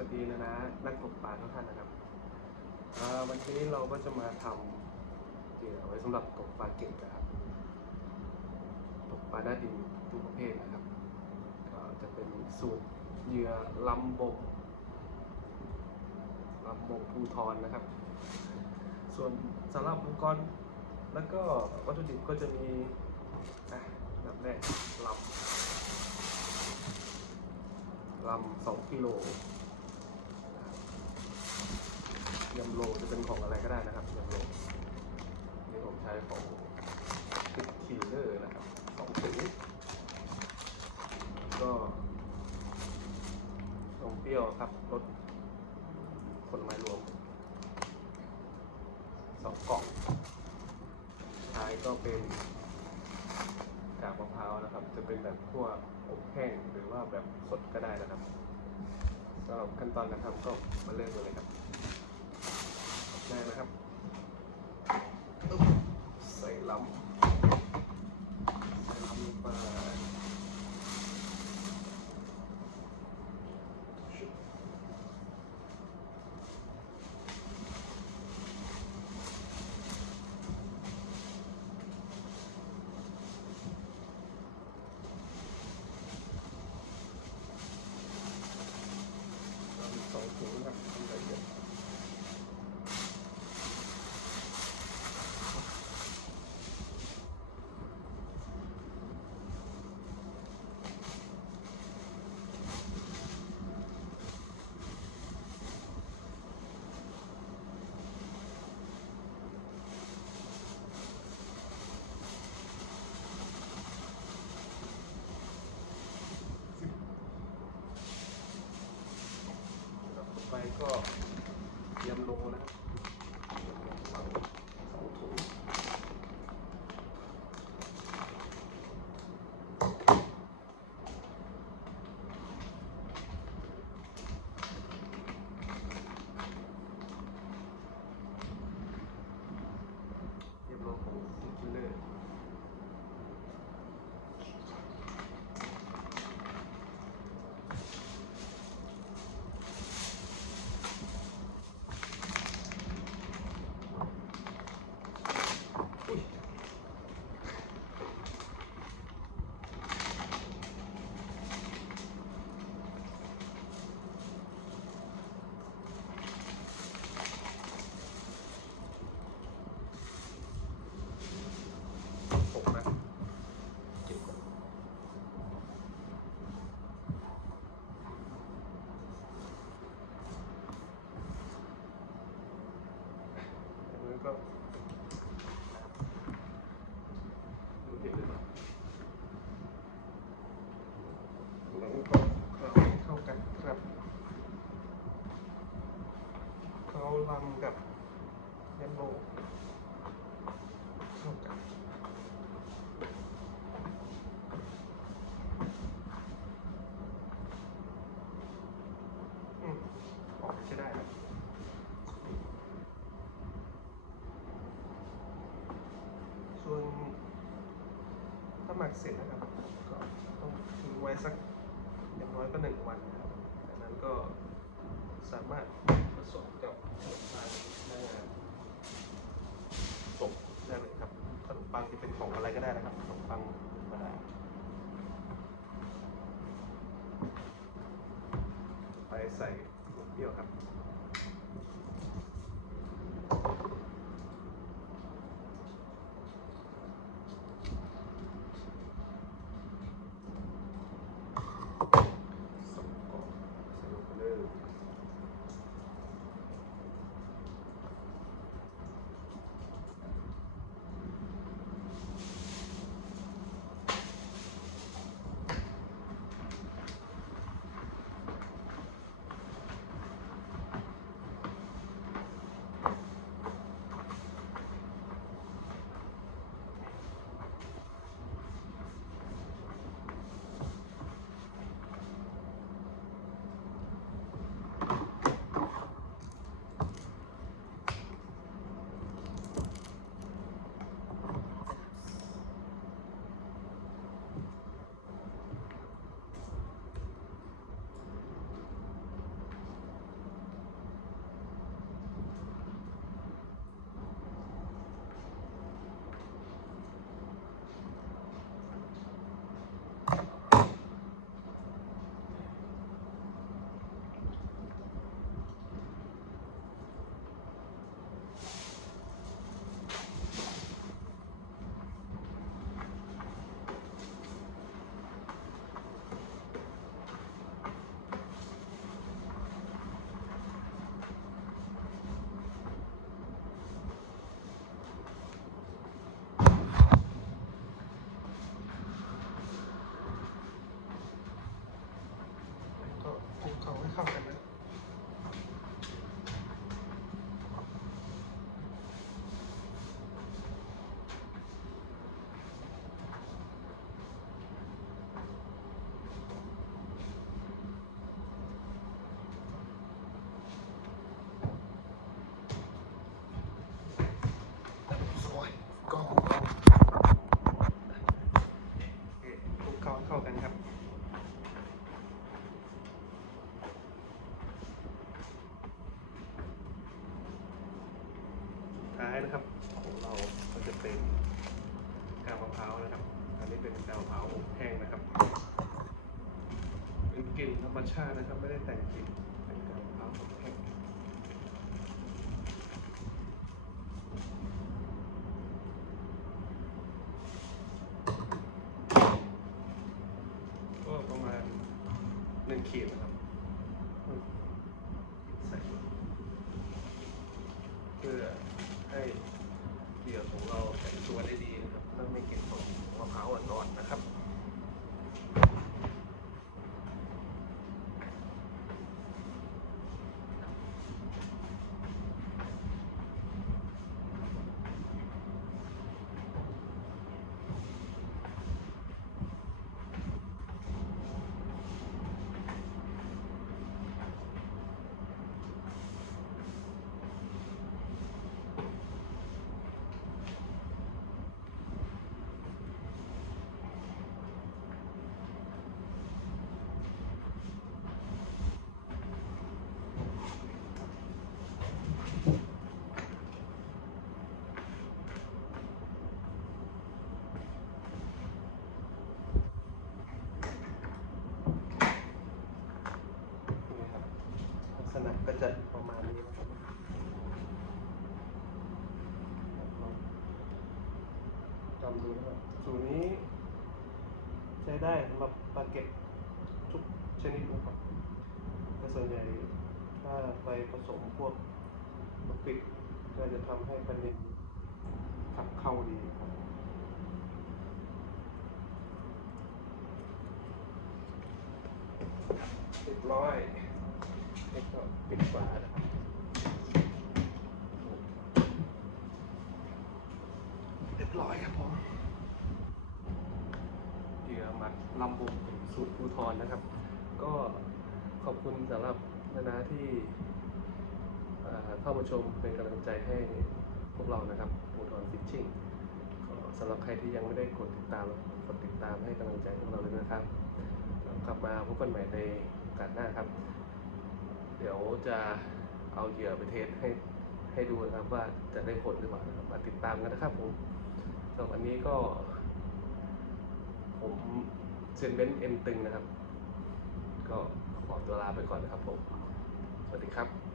วัสดีนะนักตกปลาทุกท่านนะครับวันนี้เราก็จะมาทำเหยื่อไว้สำหรับตกปลาเก็ดนะครับตกปลาหน้าดินทุกประเภทนะครับก็จะเป็นสูตรเหยื่อลำบกภูธรนะครับส่วนสำหรับอุปกรณ์แล้วก็วัตถุดิบก็จะมีแบบแรกลำ2 กิโลยำโลจะเป็นของอะไรก็ได้นะครับยำโลนี่ผมใช้ของฟิตคิลเลอร์นะครับ2 ถุงก็นมเปรี้ยวครับรสผลไม้รวม2 กล่องท้ายก็เป็นกากมะพร้าวนะครับจะเป็นแบบคั่วอบแห้งหรือว่าแบบสดก็ได้นะครับสำหรับขั้นตอนการทำก็มาเริ่มกันเลยครับได้นะครับใส่ลงไป2 ถุงครับทำละเอียดไปก็เตรียมโลนะครับ2 ถุงเตรียมโลของฟิตคิลเลอร์ก็ดูเห็นเลยแล้วก็เข้ากันครับเขาลำกับยำโลเข้ากันออกใช้ได้ครับส่วนถ้าหมักเสร็จนะครับก็ต้องทิ้งไว้สักอย่างน้อยก็1 วันนะครับจากนั้นก็สามารถผสมกับขนมปังหน้างานตกได้เลยครับขนมปังที่เป็นของอะไรก็ได้นะครับขนมปังธรรมดาไปใส่นมเปรี้ยวครับ เข้ากันนะโอ้ยกล้องคลุกเข้ากันครับท้ายนะครับของเราก็จะเป็นกาบมะพร้าวนะครับอันนี้เป็นกาบมะพร้าวอบแห้งนะครับเป็นกลิ่นธรรมชาตินะครับไม่ได้แต่งกลิ่นเป็นกาบมะพร้าวอบแห้งก็ประมาณ1 ขีดนะครับใส่เพื่อให้เหยื่อของเราแข็งตัวได้ดีนะครับและไม่กลิ่นของมะพร้าวอ่อนๆนะครับลักษณะก็จะประมาณนี้นะครับจำดูนะครับสูตรนี้ใช้ได้สำหรับปลาเก็ตทุกชนิดนะครับแต่ส่วนใหญ่ถ้าไปผสมพวกมะปิกก็จะทำให้ปลานิลขับเข้าดีครับเรียบร้อยแล้วก็ปิดฝานะครับเรียบร้อยครับผมเหยื่อหมักลำบุกสูตรภูธรนะครับก็ขอบคุณสำหรับนาที่เข้ามาชมเป็นกำลังใจให้พวกเรานะครับภูธรฟิชชิ่งสำหรับใครที่ยังไม่ได้กดติดตามให้กำลังใจพวกเราเลยนะครับกลับมาพบกันใหม่ในโอกาสหน้าครับเดี๋ยวจะเอาเหยื่อไปเทสให้ดูนะครับว่าจะได้ผลหรือเปล่านะครับมาติดตามกันนะครับผมสำหรับวันนี้ก็ผมเซนเบนเอ็นตึงนะครับก็ขอตัวลาไปก่อนนะครับผมสวัสดีครับ